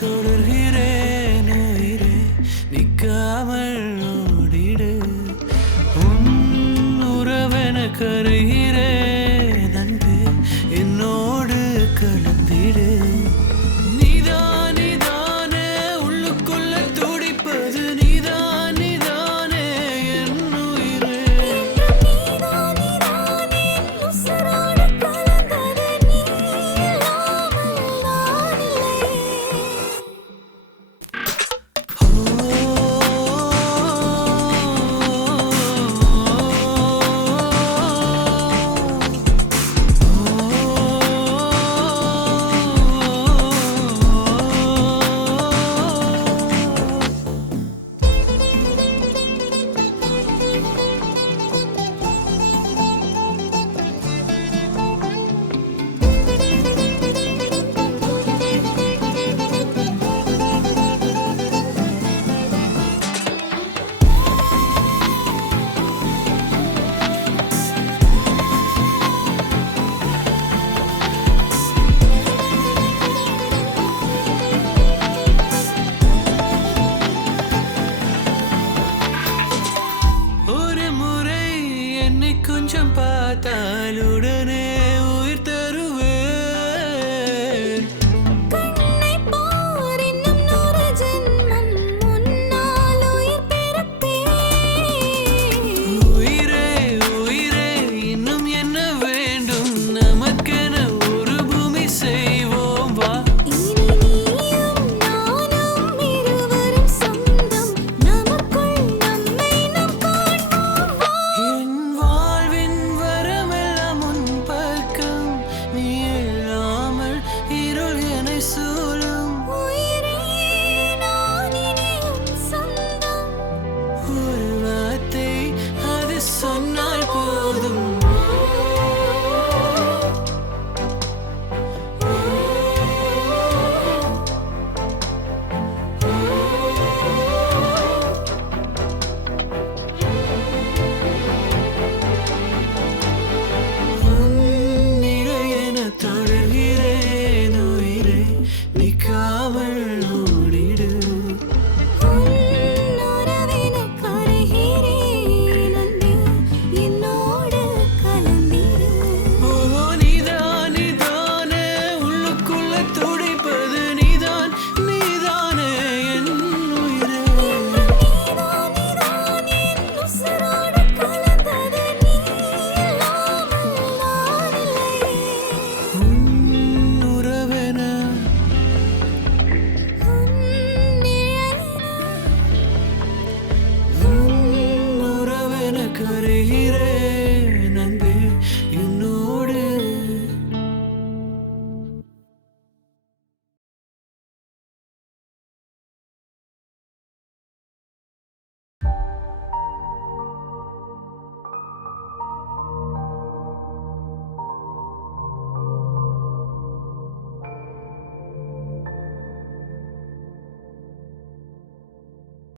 தொடர்கிறேன் உயிரே நிற்காமல் ஓடிடு உன் உறவென கருகிறேன் அன்பே என்னோடு கலந்திடு கொஞ்சம் பார்த்தாலுடனே உயிர் தருவேன் கண்ணை பார் இன்னும் 100 ஜென்மம் முன்னால் உயிர் பிறப்பேன் உயிரே உயிரே இன்னும் என்ன வேண்டும் நமக்கென ஒரு பூமி செய்வோம் வா இனி நீயும் நானும் இருவரும் சொந்தம் நமக்குள் நம்மை நாம் காண்போம் வா என் வாழ்வின் வரமெல்லாம் உன் பக்கம் நீ இல்லாமல் இருள் என்னை சூழும் உயிரே நான் இனி உன் சொந்தம் ஒரு வார்த்தை அது சொன்னால் போதும் தொடர்கிறேன் உயிரே நிற்காமல்